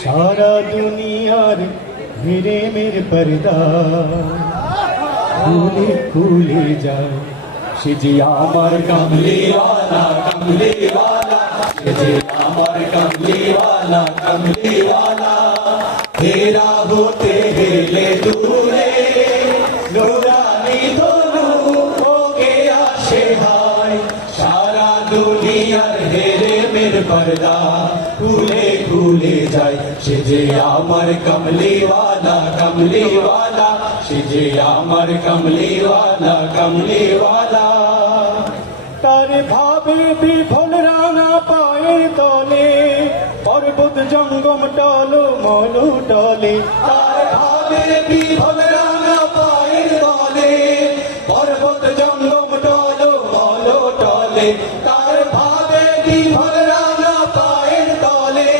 সারা দুনিয়ার মেরে মেরে পর্দা খুলে খুলে যায় সে যে আমার কামলিওয়ালা কামলিওয়ালা সে যে আমার কামলিওয়ালা কামলিওয়ালা তেরা হতে হেলে দূরে নোরানি ধনু ওকে আসে হায় সারা দুনিয়ার হেরে মের পর্দা খুলে খুলে যায় সে যে আমার কমলিওয়ালা কমলিওয়ালা সে যে আমার কমলিওয়ালা কমলিওয়ালা তার ভাবে বিফল রাঙা পায়ের তলে, পর্বত জঙ্গম টলো মলু টলে। তার ভাবে বিফল রাঙা তার ভাবে বিফল রাঙা পায়ের তলে,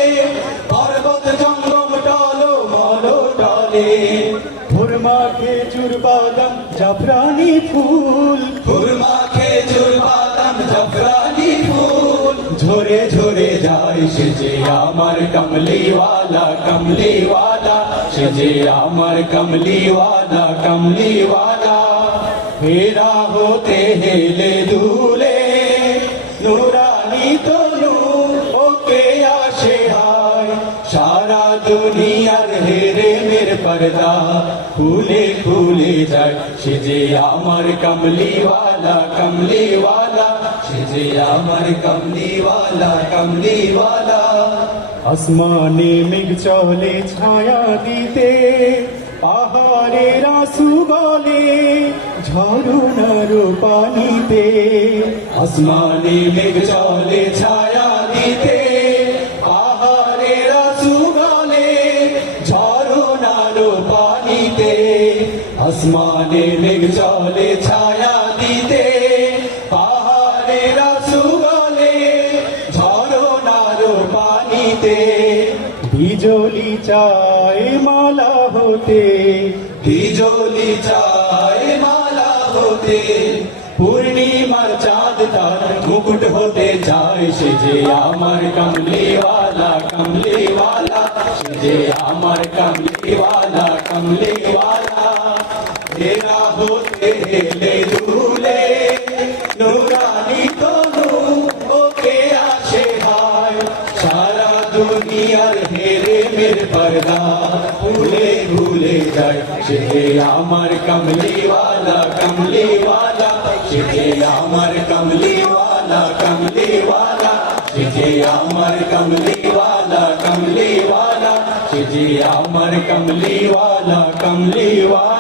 পর্বত জঙ্গম টলো মলু টলে। ফুরমা খেজুর বাদাম, জাফরানি ফুল ঝরে ঝরে যায় সে যে আমার কমলিওয়ালা কমলিওয়ালা সে যে আমার কমলিওয়ালা কমলিওয়ালা ফেরা হতে হেলে দুলে নুরানি তনু ওকে আসে হায় সারা দুনিয়ার হেরে মের পর্দা খুলে খুলে যায় সে যে আমার কমলিওয়ালা কমলিওয়ালা সে যে আমার কমলিওয়ালা কমলিওয়ালা। আসমানে মেঘ চলে ছায়া দিতে পাহাড়ের আসু গলে ঝরনার পানিতে আসমানে মেঘ চলে ছায়া দিতে পাহাড়ের আসু গলে ঝরনার পানিতে আসমানে মেঘ চলে ছায়া দিতে পানিতে বিজলি চায় মালা হতে। বিজলি চায় মালা হতে। পূর্ণিমার চাঁদ তার মুকুট হতে চায় সে যে আমার কমলিওয়ালা কমলিওয়ালা। সে যে আমার কমলিওয়ালা কমলিওয়ালা। দুনিয়ার হেরে মের পর্দা ভুলে ভুলে যায়। সে আমার কমলিওয়ালা কমলিওয়ালা। সে আমার কমলিওয়ালা কমলিওয়ালা। সে আমার কমলিওয়ালা কমলিওয়ালা। সে আমার কমলিওয়ালা কমলিওয়ালা।